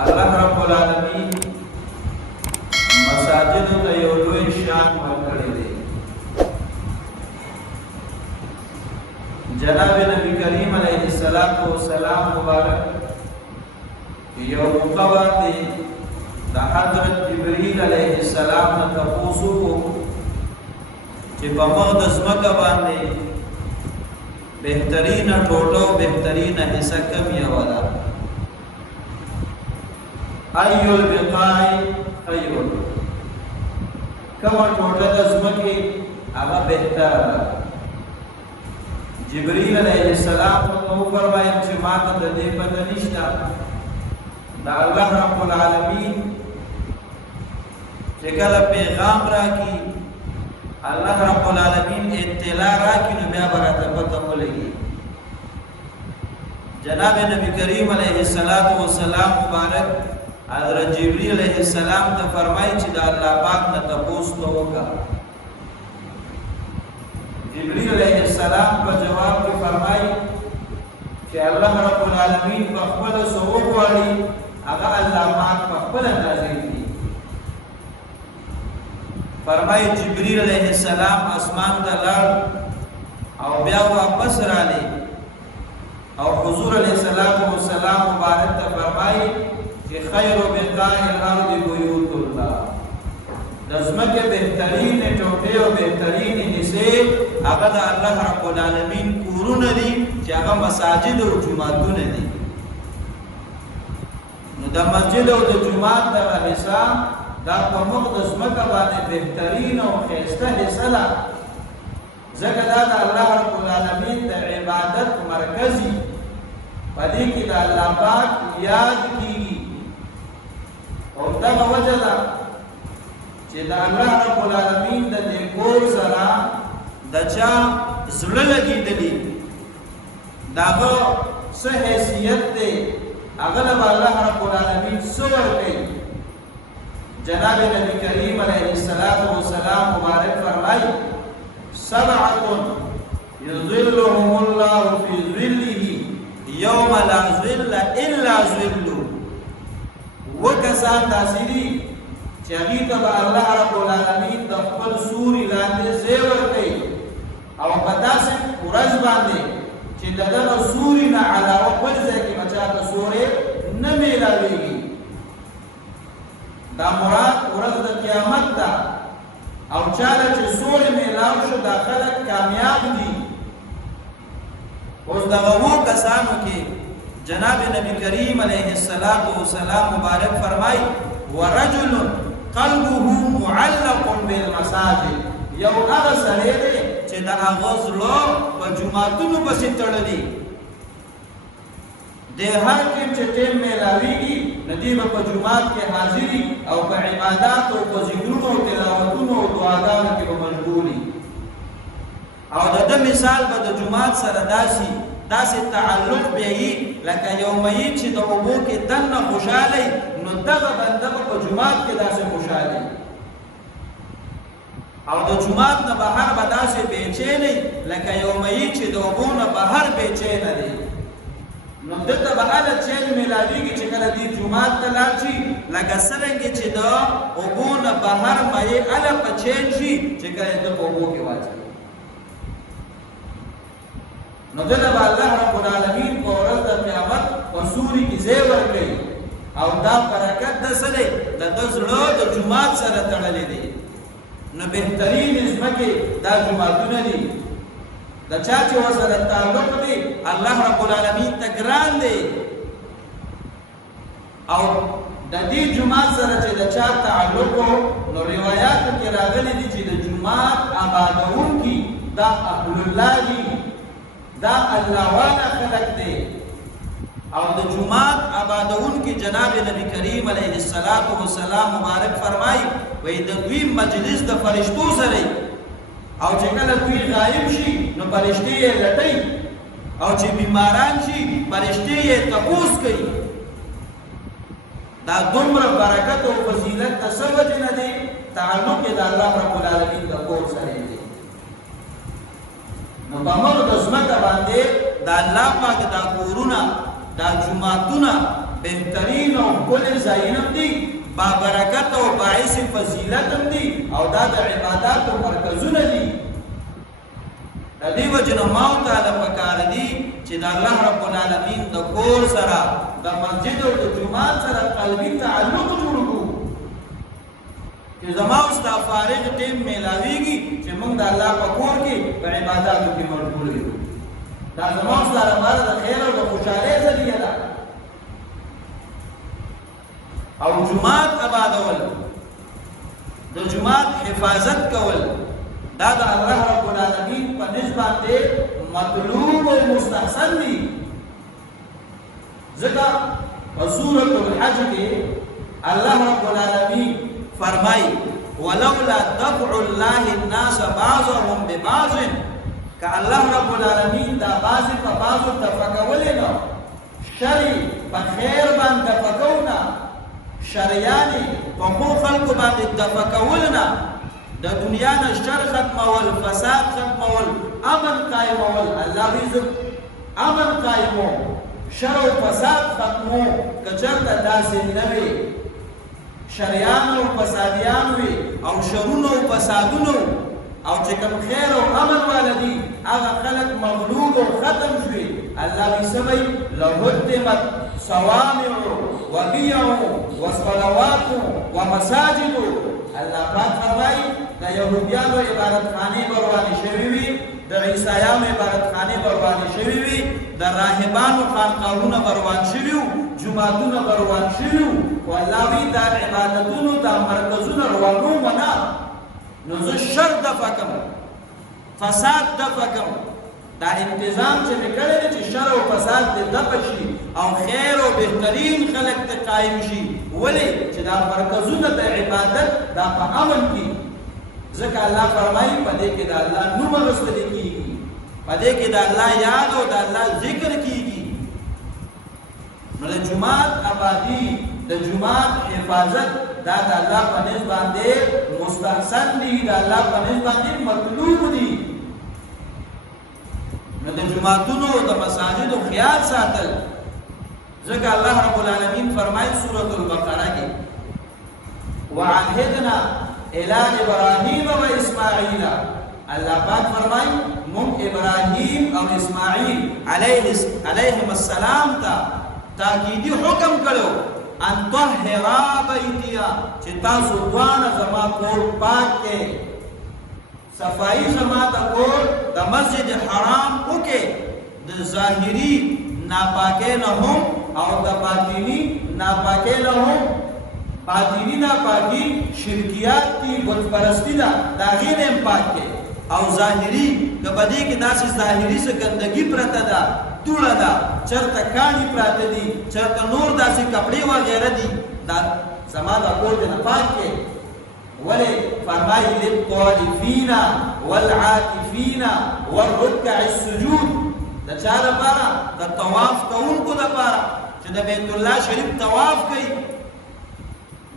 الله رب العالمین مساجد ته یو لوی شان ورکړی دی. جناب نبی کریم علیه السلام مبارک یو موقع باندې د حضرت جبرئیل علیه السلام نه تپوس وکړو چې په مقدس مکه باندې بهترینه ټوټه او بهترینه حصہ کوم یو ده؟ ایو البقاع خیر، کومه ټوټه د ځمکې هغه بهتره ده. جبرئیل علیه السلام نو فرمایي چې ما ته د دې پته نشته، دا الله رب العالمین چې کله پیغام راکړي، الله رب العالمین اطلاع راکړي، نو بیا به راته پته ولګي. جناب نبی کریم علیه السلام مبارک حضرت جبرئیل علیه السلام ته فرمایي چې د الله پاک نه تپوس وکړه. جبرئیل علیه السلام په جواب کې فرمایي چې الله رب العالمین په خپل څه وغواړي هغه الله پاک په خپل نازل کړي. فرمایي جبرئیل علیه السلام اسمان ته لاړ او بیا واپس راغی او حضور علیه السلام مبارک ته فرمایي چې خیر بقاع الارض بیوت الله، د ځمکې بهترین ټوټې او بهترین حصې هغه د الله رب العالمین کورونه دي چې هغه مساجد او جوماتونه دي. نو د مسجد او د جومات دغه حصہ دا په مقدس مکه باندې بهترین او ښایسته حصہ ده، ځکه دا د الله رب العالمین د عبادت مرکز دی. په دې کې د الله پاک یاد کیږي او دغه وجه ده چې د الله رب العالمین د دې کور سره د چا زړه لګېدلی، دغه څه حیثیت دی، هغه له الله رب العالمین څه ورکوي. جناب نبی کریم علیه السلام مبارک فرمایي سبعة یظلهم الله فی ظله یوم لا ظل الا ظله. وکسان داسې دي چې هغې ته به الله رب العالمین د خپل سوري لاندې ځای ورکوي او په داسې ورځ باندې چې د دغه سوري نه علاوه بل ځای کې به چاته سوری نه میلاویږي. دا مراد ورځ د قیامت ده او چاله چې سوری میلاو شو دا خلک کامیاب دي. اوس دغه اووه کسانو کې جناب نبی کریم علیه السلام مبارک فرمایي ورجل قلبه معلق بالمساجد، یو هغه سړی دی چې د هغه زړه په جوماتونو پسې تړلی دی. هر کوم چې ټیم میلاویږي نو دی به په جومات کې حاضري او په عباداتو او په ذکرونو او تلاوتونو او دعاګانو کې به مشغولي. او د ده مثال به د جومات سره داسې تعلق به وي لکه یو میت چې د اوبو کې دننه خوشحالی، نو دغه بنده به په جومات کې داسې خوشحالی او د جومات نه بهر به داسې بېچینی لکه یو میت چې د اوبو نه بهر بېچینه دی. نو دلته به هله چین میلاویږي چې کله دې جومات ته لاړ شي، لکه څرنګې چې د اوبو نه بهر مایې هله په چین شي چې کله ده په اوبو کې واچوي. نو دلته به الله رب العالمین په ورځ د قیامت په سوري کې ځای ورکوي او دا برکت د څه دی؟ د ده زړه د جومات سره تړلی دی. نو بهترین ځمکې دا جوماتونه دي، د چا چې ورسره تعلق دی الله رب العالمین ته ګران دی. او د دې جومات سره چې د چا تعلق نو روایاتو کې راغلي دي چې د جومات آبادونکي دا اهل الله دي، دا الله والا خلق دی. او د جومات آبادونکي جناب نبی کریم علیه السلام مبارک فرمایي وایي د دوی مجلس د فرشتو سره، او چې کله دوی غایب شي نو فرشتې یې لټوي، او چې بیماران شي فرشتې یې تپوس کوي. دا دومره برکت او فضیلت د څه وجې نه دی؟ تعلق یې د الله رب العالمین د کور سره دی. نو په مقدس ځمکه باندې د الله پاک دا کورونه، دا جوماتونه، بهترین او کل زینم دی با برکت او باعث فضیلتم دی او دا د عبادت او مرکزونه دی د دې وجه نه ما تعالی پکار دی چې د الله رب العالمین د کور سره د مسجد او د جمعات سره قلبي تعلق جوړ کړو چې زما او ستا فارغ ټیم میلاویږي چې موږ د الله په کور کې په عبادتو کې مشغول یو دا زما او ستا لپاره د خیر او د خوشحالۍ ذریعہ ده او جمعات آبادول د جمعات حفاظت کول دا د الله رب العالمین په نسبت مطلوب او مستحسن دي ځکه په سورۃ الحج کې الله رب العالمین فرمای ولولا دفع الله الناس بعضهم ببعض که الله رب العالمین دا بعض په بعض تفکول نه شری په خیر باندې تفکونا شریانی په خو خلق باندې تفکولنا د دنیا نه شر ختمول فساد ختمول امن قائمول الله عزت امن قائمو شر او فساد ختمو کچرته داسې نه وي شریان او فسادیان وي او شرونه او فسادونه او چې کوم خیر او امن والدي هغه خلق مغلوب او ختم شوي الله بسمي لهدمت صوامع وبيع وصلوات ومساجد الله پاک فرمایي د يهوديانو عبادت خانه برواني شوي وي د عیسایانو عبادت خانه برواني شوي وي د راهبانو خانقاهونه بروان شوي جمعتونه بروان شوي او الله وی د عبادتونو د مرکزونو روانو منا نو زه شر د فکم فساد د فکم دا انتظام چې وکړي چې شر او فساد د دپشي او خیر او بهترین خلق ته قائم شي ولی چې دا مرکزونه د عبادت دا په امن کې ځکه الله فرمایي په دې کې د الله نوم غوښتل کیږي په دې کې د الله یاد او د الله ذکر کیږي نو د جمعات آبادی د جمعات حفاظت دا د الله په نسبت باندې مستحسن دي د الله په نسبت باندې مطلوب دي نو د جمعتونو د مساجدو خیال ساتل ځکه الله رب العالمین فرمایي سورۃ البقره کې وعهدنا الى ابراهيم واسماعيل الله پاک فرمایي مون ابراهيم او اسماعیل علیهم السلام ته تاکیدی حکم کړو ان طهرا بیتیا چې تاسو دوانه زما کور پاک کې صفائی زما د کور د مسجد حرام وکې د ظاهری ناپاکه نه هم او د باطینی ناپاکه نه هم باطینی ناپاکی شرکیات کی بت پرستی دا غیر هم پاک کې او ظاهری د بدی کې داسې ظاهری څخه ګندګي پرته ده دوړه ده چرته کانی پراته دي چرته نور داسې کپڑے وغیرہ دي دا زما د کور نه پاک کې ولی فرمائی للطوالفین والعاکفین والرکع السجود دا چا لپاره دا طواف کوونکو لپاره چې د بیت الله شریف طواف کوي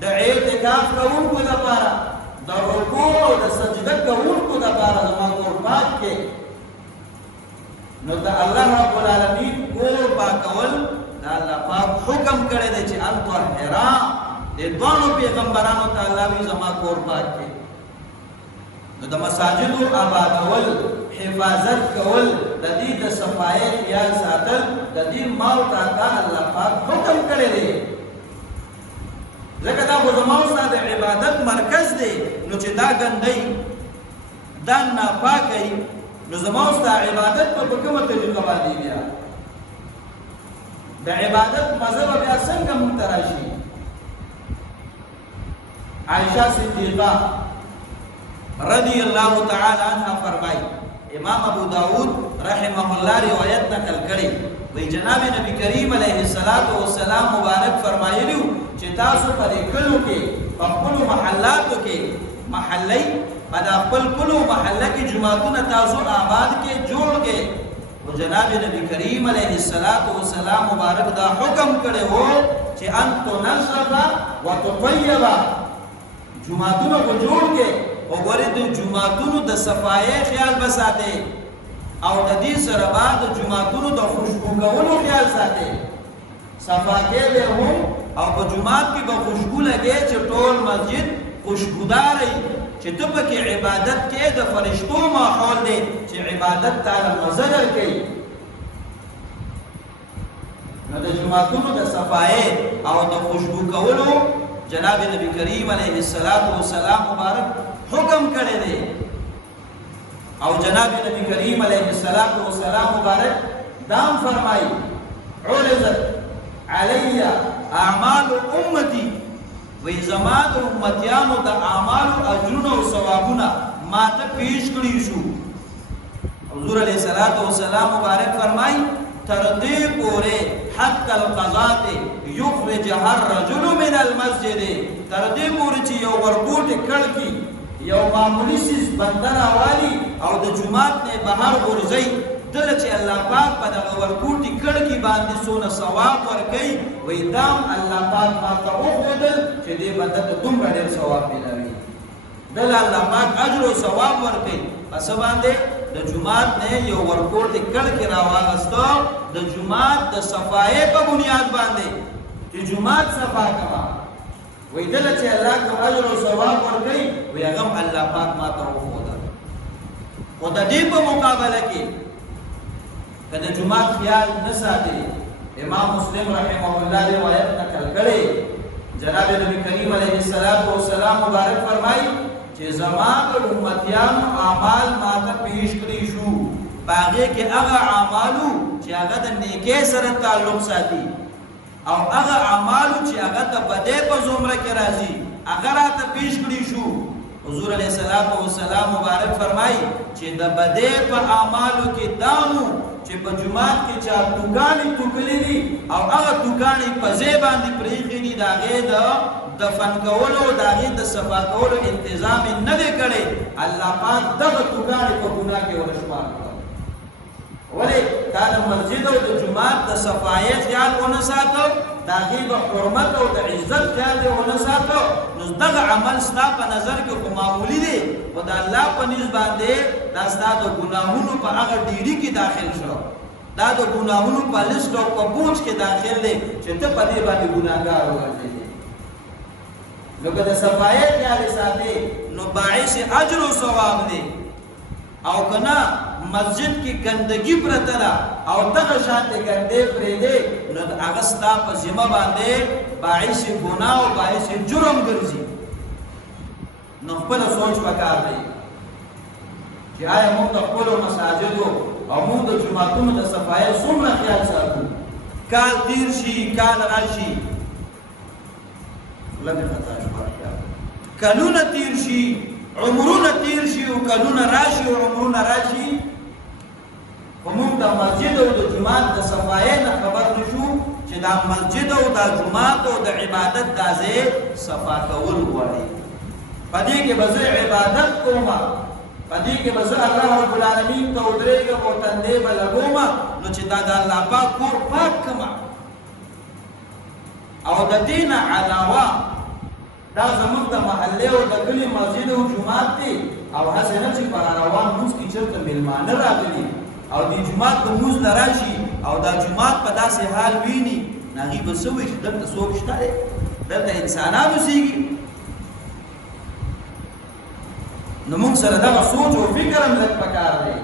د اعتکاف کوونکو لپاره د رکوع او د سجده کوونکو لپاره زما کور پاک کې نو د الله رب العالمین کور پاکول دا الله پاک حکم کړی دی چې ان طهرا د دوانو پیغمبرانو ته الله وی زما کور پاک کې نو د مساجدو آبادول حفاظت کول د دې د صفای خیال ساتل د دې مال ته الله پاک حکم کړی دی لکه دا زما او د عبادت مرکز دی نو چې دا ګندای دا ناپاکي نو زما او د عبادت په کومه طریقه باندې بیا د عبادت مذهب بیا څنګه متراشي عائشہ صدیقہ رضی اللہ تعالی عنہ فرمائی امام ابو داود رحمہ اللہ روایت نقل کړي وی جناب نبی کریم علیہ الصلوۃ والسلام مبارک فرمایلیو چې تاسو په کلو کې په خپل محلاتو کې محلي په خپل کلو محله کې جمعتون تاسو آباد کې جوړ کې او جناب نبی کریم علیہ الصلوۃ والسلام مبارک دا حکم کړي وو چې ان تنظف وتطيب جمعتونو کو جوړ کې او ګورې د جمعتونو د صفای خیال بساته او د دې سره بعد جمعتونو د خوشبو کولو خیال ساته صفاکې به هم او په جمعات کې به خوشبو لګي چې ټول مسجد خوشبودار وي چې ته پکې عبادت کې د فرشتو ماحول دی چې عبادت تعالی مزه درکوي. نو د جمعتونو د صفایې او د خوشبو کولو جناب نبی کریم علیه السلام مبارک حکم کړی دی او جناب نبی کریم علیه السلام مبارک دام فرمایي عرضت علی اعمال امتی وی زما د امتیانو د اعمالو اجرونه او ثوابونه ما ته پیش کړي شو. حضور علیه السلام مبارک فرمایي تر دې پورې حتی القضات یخرجها الرجل من المسجد، تر دې پورې چې یو ورکوټ کړکی یو معمولی سیز بندر والی او د جمعات نه بهر ورځي دل چې الله پاک په دغه ورکوټي کړکی باندې سونه ثواب ورکړي وې دام الله پاک ما ته وښودل چې دې بنده ته دومره ډېر ثواب ملوي. دل الله پاک اجر او ثواب ورکړي پس باندې د جمعات نه یو ورکوټي کړکی راوغستو د جمعات د صفایې په بنیاد باندې چې جمعات صفا کړه وې دل چې الله کو اجر او ثواب ورکړي وې هغه الله پاک ما ته وښودل. او د دې په مقابله کې کله جمعات خیال نه ساتي امام مسلم رحمه الله روایت نقل کړي جناب نبی کریم علیه السلام مبارک فرمایي چې زما د امتیانو اعمال ماته پیش کړی شو باغې کې هغه اعمالو چې هغه د نیکۍ سره تعلق ساتي او هغه اعمالو چې هغه د بدې په زمره کې راځي هغه راته پیش کړی شو. حضور علیه السلام مبارک فرمایي چې د بدې په اعمالو کې دامو چې په جمعات کې چا توګانې توکلې دي او هغه توګانې په ځای باندې پرېښې دي د هغې د دفن کولو د هغې د صفا کولو انتظام یې نه دی کړی الله پاک دغه توګانې په ګناه کې ورشمار کړه. ولې دا د مسجد او د جمعات د صفایۍ خیال ونه ساتو د هغې د حرمت او د عزت خیال یې ونه ساتو نو دغه عمل ستا په نظر کې خو معمولي دی خو د الله په نیز باندې دا ستا د ګناهونو په هغه ډیري کې داخل شو دا د ګناهونو په لیست او په بوج کې داخل دی چې ته په دې باندې ګناهګار وګرځېدې. نو که د صفایۍ خیال یې ساتې نو باعث اجر و ثواب دی او که نه مسجد کې ګندګي پرته ده او دغه شانتې ګندې پرېږدې نو د هغه ستا په ذمه باندې باعث ګناه او باعث جرم ګرځي. نو خپله سوچ پکار دی چې آیا موږ د خپلو مساجدو او موږ د جوماتونو د صفایۍ څومره خیال ساتو؟ کال تیر شي کال راشي لږه خطا شوه کلونه تیر شي عمرونه تیر شي او کلونه راشي او عمرونه راشي خو موږ د مسجد او د جومات د صفایۍ نه خبر نه شو چې دا مسجد او دا جومات او د عبادت دا ځای صفا کول غواړي. په دې کې به زه عبادت کوم په دې کې به زه الله رب العالمین ته ودرېږم او تندې به لګوم نو چې دا د الله پاک کور پاک کړم او د دې نه علاوه دا زموږ د محلې او د کلي مسجد او جومات دی او هسې نه چې په روان مونځ کې چېرته مېلمانه راغلي او د جومات د مونځ ته راشي او دا جومات په داسې حال ویني نو هغوی به څه وایي چې دلته څوک شته دی دلته انسانان اوسېږي. نو موږ سره دغه سوچ او فکر هم لږ پکار دی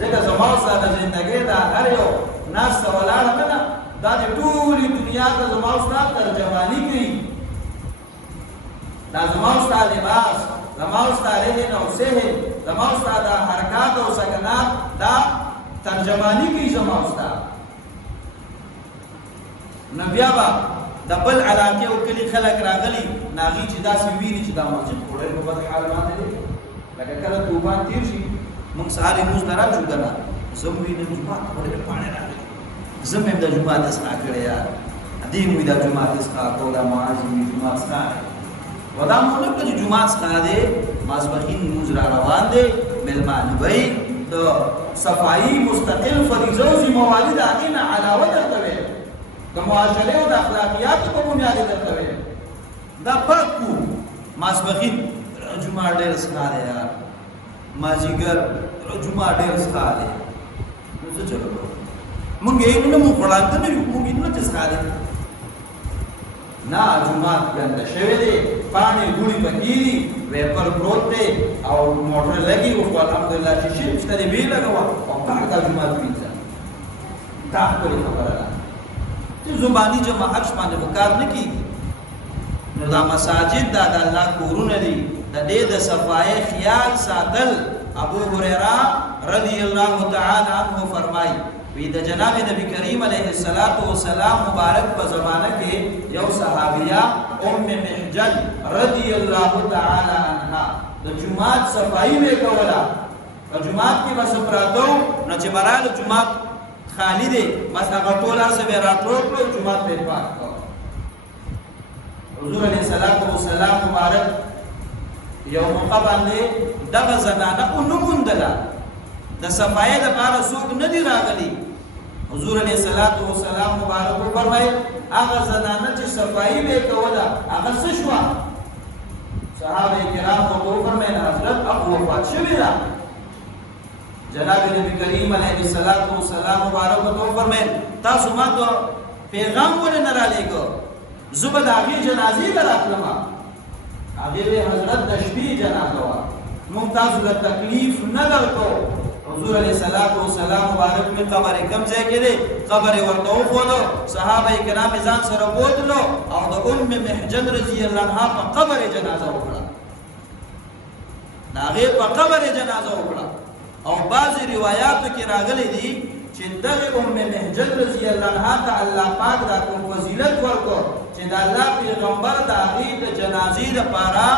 ځکه زما ستا د زندګۍ دا هر یو ناسته ولاړه نه ده دا د ټولې دنیا ته زما ستا ترجماني کوي دا زما ستا لباس زما ستا رهن او سهن زما ستا د حرکات او سکنات دا ترجماني کوي زما ستا. نو بیا به د بل علاقې او کلي خلک راغلي نو هغوی چې داسې ویني چې دا مسجد خو ډېر په بد حال باندې دی لکه کله طوفان تېر شي موږ سهار لمونځ ته راشو که نه زه م وینم جومات خو ډېر پاڼې راغلي زه مې هم دا جومات اصلاح کړی یار دې مو دا جومات اصلاح کړو دا معاذ مې جومات اصلاح و دا مو نه کړه چې جومات اصلاح دی ماسپښین لمونځ را روان دی مېلمانه به د صفایي مستقل فریضه او ذمهواري د هغې نه علاوه درته ویل د معاشرې او د اخلاقیاتو په بنیاد یې درته ویل دا پاک کو ماسپښین جومات ډېر اصلاح دی یار مازدیګر جومات ډېر اصلاح دی نو څه چلو کوو مونږ یې نه مونږ وړاندې نه یو مونږ نه چې ښکاري نه جومات ګنده شوی دی پاڼې ګوړې پکې دي ویپر پروت دی او موټر لګي اوس الحمدلله چې شي شته دی ویې لګوه او کار دا جومات وینځه دا ښکلې خبره ده چې زباني جماعت باندې به کار نه کېږي نو دا مساجد دا د الله کورونه دي د دې د صفایي خیال ساتل ابو هريره رضی الله تعالی عنہ فرمایي وی د جناب نبی کریم علیه السلام مبارک په زمانہ کې یو صحابیہ ام محجن رضی الله تعالی عنها د جمعات صفائی وکولا په جمعات کې بس پراتو نو چې مرال جمعات خالی دی بس هغه ټول ارزه به راټول جمعات په پاک کو حضور علیه السلام مبارک یو موقع باندې دغه زنانه اونموندله د صفایي د لپاره څوک نه دی راغلی حضور علیه السلام مبارک فرمایي هغه زنانه چې صفایي وکوله هغه څه شوه صحابه کرام ورته فرمایي حضرت هغه وفات شوې ده جناب نبی کریم علیه السلام مبارک ورته فرمایي تاسو ما ته پیغام ولې نه رالېږو زه به د هغې جنازې ته راتلم هغې وی حضرت د شپې جنازه وه موږ تاسو له تکلیف نه درکړو حضور علیه السلام مبارک می قبر کم ځای کې دی قبر ورته وښودو صحابه کرام ځان سره بوتلو او د ام محجن رضی الله عنها په قبر جنازه وکړه د هغې په قبر جنازه وکړه او بعضې روایاتو کې راغلی دي چې دغه ام محجن رضی الله عنها ته الله پاک دا کوم فضیلت ورکړ چې د الله پیغمبر د هغې د جنازې دپاره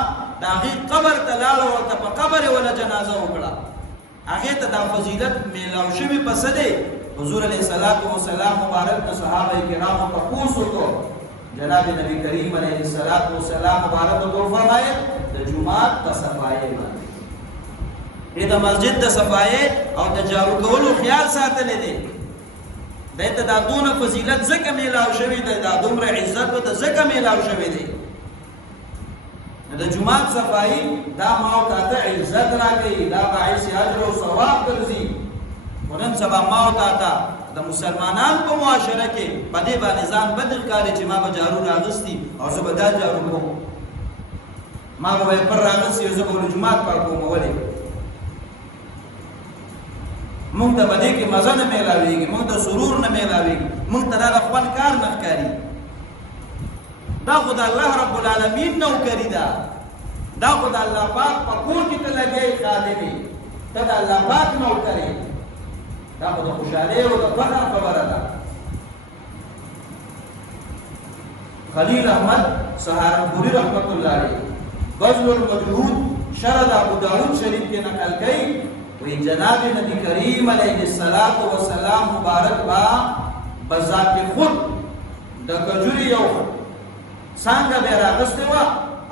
د هغې قبر ته لاړه ورته په قبر یې وله جنازه وکړه هغې ته دا فضیلت میلاو شوي په څه دی حضور علیه السلام مبارک د صحابه کرامو تپوس وکړو جناب نبی کریم علیه السلام مبارک ورته وفرمایل د جومات په صفایۍ باندې د مسجد د صفایۍ او د جارو کولو خیال ساتلی دی دی ته دا دونه فضیلت ځکه میلاو شوي دی دا دومره عزت ورته ځکه میلاو شوی دی د جمعات صفائی دا ماو تاته عزت راکړي دا باعث اجر او ثواب ګرځي ونن سبا ماو تاته د مسلمانانو په معاشره کې په دې باندې ځان بدل کړي چې ما به جارو راغستی او زه به دا جارو کوم ما به پر راغستی او زه به جمعات پر کوم ولې موږ ته په دې کې مزه نه میلاویږي موږ ته سرور نه میلاویږي موږ ته دا خپل کار نه ښکاري دا خو د الله رب العالمین نوکري ده دا خو د الله پاک په کور کې ته لګی خادمې ته د الله پاک نوکري دا خو د خوشحالۍ او د فخر خبره ده خلیل احمد سهارنپوري رحمت الله علیه بذل المجهود شرح ابو داود شریف کې نقل کوي وی جناب نبی کریم علیه السلام مبارک با بذات خود د کجوري یو څنګه به راغسته وا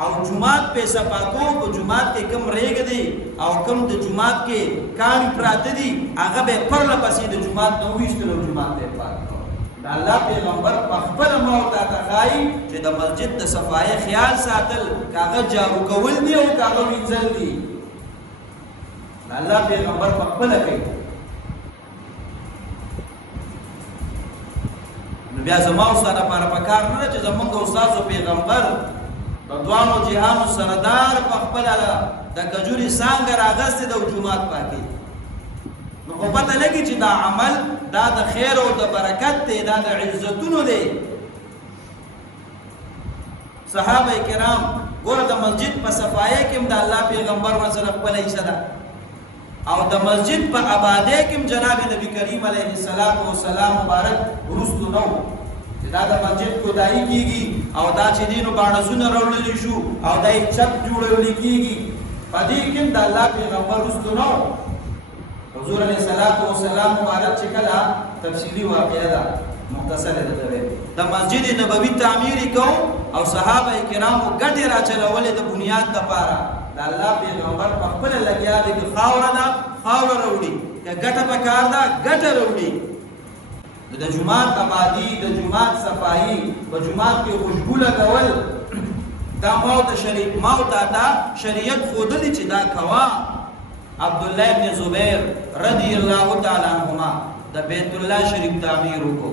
او جمعات په صفاتو په جمعات کې کم ریګ دي او کم د جمعات کې کان پراته دي هغه به پر لپسې د جمعات نو ویشتلو جمعات ته پات دا الله پیغمبر په خپل موت ته خای چې د مسجد د صفای خیال ساتل کاغه جارو کول دي او کاغه وینځل دي الله پیغمبر په خپل کوي بیا زما استاد لپاره پکار نه چې زمونږ استاد او پیغمبر د دوانو جهانو سردار په خپل د کجوري څنګه راغسته د جمعات پاکي نو په پته لګي چې دا عمل دا د خیر او د برکت دی دا د عزتونو دی صحابه کرام ګوره د مسجد په صفایه کې د الله پیغمبر ورسره خپل حصہ ده او د مسجد په آبادی کې جناب نبی کریم علیه السلام مبارک ورستو نو دا د مسجد کودای کیږي او دا چې دینو باندې راوړل شو او دای چت جوړول کیږي په دې کې د الله پیغمبر ورستو نو حضور علیه السلام مبارک چې کله تفصیلی واقعه ده مختصره ده د مسجد نبوي تعمیر کو او صحابه کرامو ګټه راچلولې د بنیاد لپاره د الله پیغمبر په خپل لګیا دي خاور نه خاور وروړي که ګټه پکار ده ګټه وروړي د جمعات آبادی د جمعات صفائی په جمعات کې خوشبو لګول دا موت شریعت خودلی چې دا کوا عبد الله ابن زبیر رضی الله تعالی عنهما د بیت الله شریف تعمیر وکړو.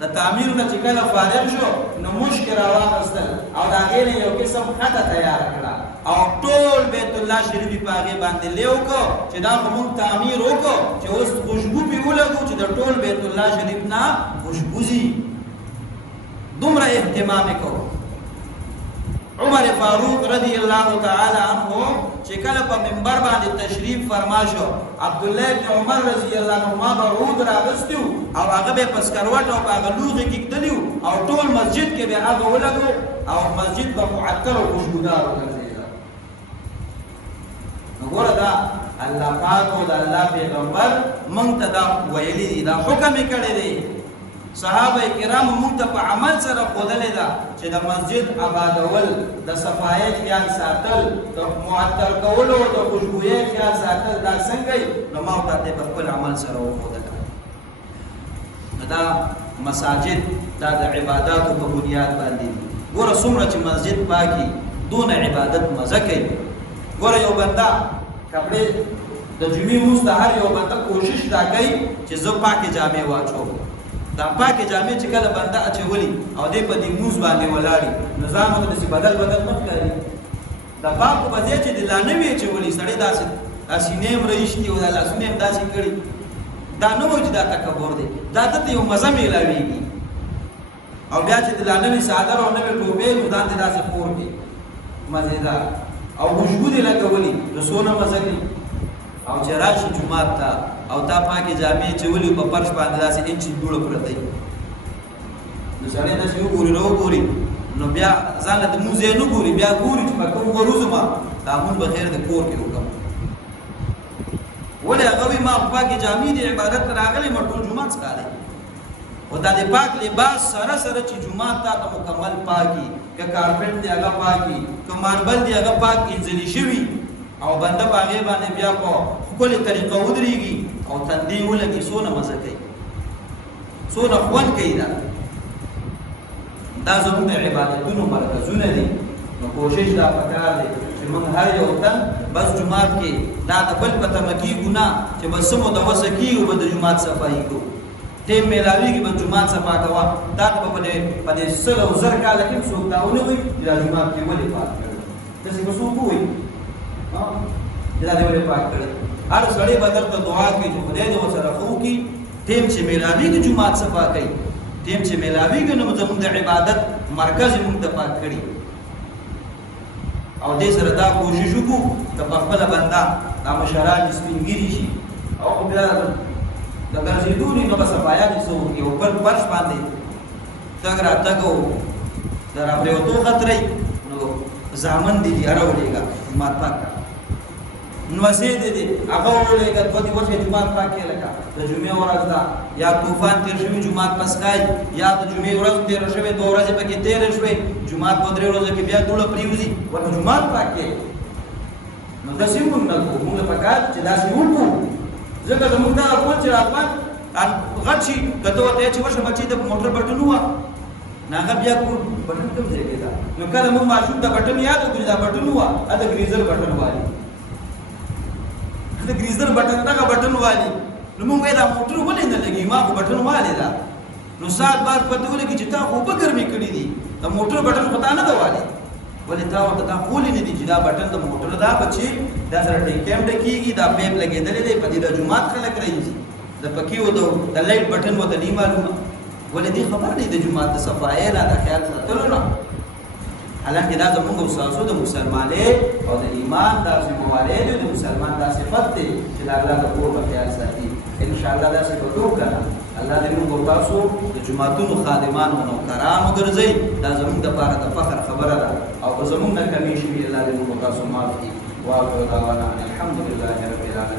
د تعمیر نه چې کله فارغ شو نو مشکل راوستل او دا غیر یو قسم خطه تیار کړه او ټول بیت الله شریف په هغه باندې لیو کو چې دا موږ تعمیر وکړو چې اوس خوشبو په ولګو چې د ټول بیت الله شریف نه خوشبوزي. دومره اهتمام وکړو. عمر فاروق رضی الله تعالی عنہ چې کله په منبر باندې تشریف فرما شو، عبد الله بن عمر رضی الله عنهما به عود راغستو او هغه به پسکروټ او هغه لوغه کېدلیو او ټول مسجد کې به هغه ولګو او مسجد به معطر او خوشبودار وګرځیدا. وګوره دا الله پاک او د الله پیغمبر مونږ ته دا ویلي دي، دا حکم یې کړی دی. صحابه کرام مونږ ته په عمل سره ښودلې ده چې د مسجد آبادول، د صفایۍ خیال ساتل، د معطر کولو، د خوشبویۍ خیال ساتل دا څنګه وي، نو ما ورته په خپل عمل سره وښودله. دا مساجد دا د عباداتو په بنیاد باندې دي. ګوره څومره چې مسجد پاکي دونه عبادت مزه کوي. ګوره یو بنده کپړې د جمعې لمونځ ته هر یو بنده کوشش دا کوي چې زه پاکې جامې واچوم. دا پاکې جامې چې کله بنده اچولي او دی په دې لمونځ باندې ولاړي نو ځان ورته داسې بدل نه ښکاري. د پاکو په ځای چې د لا نه وي اچولي سړی داسې سینې هم رایشتي او دا لاسونه هم داسې کړي، دا نه وایي چې دا تکبر دی، دا دته یو مزه میلاویږي. او بیا چې د لا نوي څادر او نوي ټوپۍ نو ځان دې داسې پور کړي مزېدار او خوشبو دې لګولي نو څونه مزه کوي. او چې راشي جومات ته او تا پاکې جامې اچولي په فرش باندې داسې انچې دوړه پرته وي نو سړی داسې وګوري راوګوري نو بیا ځان له د لمونځ ځای نه ګوري، بیا ګوري چې په کوم وروځمه دا لمونځ به خیر د کور کې وکړم. ولې هغه وایي ما پاکې جامې د عبادت ته راغلی ما ټول جومات څکالی. او دا د پاک لباس سره سره چې جومات ته مکمل پاکي، که کارپېټ دی هغه پاکي، که ماربل دی هغه پاک انځلي شوي او بنده په هغې باندې بیا په ښکلې طریقه ودرېږي او تندې ولګي، څونه مزه کوي، څونه خوند کوي. دا زموږ د عبادتونو مرکزونه دي. نو کوشش دا پکار دی چې موږ هر یو تن بس جومات کې دا د بل په تمه کېږو نه چې بس څه مو د وسه کېږو به د جومات صفایي کوو. ټیم میلاویږي به جومات صفا کوه، دا به په دې 100,000 کاله کې څوک دا ونه وایي چې دا جومات کې ولې پاک کړی، داسې به څوک ووایي چې دا دې ولې پاک کړی. هر سړی به درته دعا کوي چې خدای دې ورسره ښه وکړي. ټیم چې میلاویږي جومات صفا کوي، ټیم چې میلاویږي نو زموږ د عبادت مرکز یې موږ ته پاک کړي. او دې سره دا کوشش وکړو که په خپله بنده دا مشران سپینګیري شي او بیا د ګرځېدو ني نو به صفایانې څه وکړي او پر فرش باندې تګ راتګ او د راپرېوتو خطرې نو زامن دي دي راولېږه جومات پاک کړه، نوسې دي هغه ولېږه دوه دې ورشي جومات پاک کړې لکه د جمعې ورځ ده یا طوفان تېر شوي جومات پسکای یا د جمعې ورځ تېره شوې 2 ورځې پکې تېرې شوې جومات په 3 ورځو کې بیا دوړه پرېوځي ورته جومات پاک کړې. نو داسې موږ نه کوو، موږ پکار چې داسې وکړو. ځکه زموږ دا کول چې راتلل غټ شي که ته ورته چې ورشه بچي د موټر بټن ووهه نو هغه بیا بټن کوم ځای کې ده. نو کله موږ ماشوم ته بټن یاد وکړو چې دا بټن ووهه د ګریزر بټن والي، د ګریزر بټن دغه بټن والي. نو موږ وایو دا موټر ولې نه لګي، ما خو بټن والي ده. نو سات بعد پته ولګي چې تا خو اوبه ګرمې کړي دي، د موټر بټن خو تا نه ده والي، ولې تا ورته دا ښولې نه دي چې دا بټن د موټر ده بچي دا سره ډیکې هم ډکېږي، دا پیپ لګېدلی دی، په دې د جومات خلک راځي، د پکې و د لایټ بټن ورته نه معلومه، ولې دې خبر نه د جومات د صفایۍ نه د خیال ساتلو نه. حالانکه دا زموږ استاسو د مسلمانۍ او د ایمان دا ذمہواري دی، د مسلمان دا صفت دی چې د الله د کور په خیال ساتي. انشاءالله داسې به کوو که نه الله دې موږ او تاسو د جوماتونو خادمان او نوکران وګرځوي. دا زموږ دپاره د فخر خبره ده او که زموږ نه کمې شوي الله دې موږ او تاسو معاف کړي. واخر دعوانا الحمد لله رب العالمین.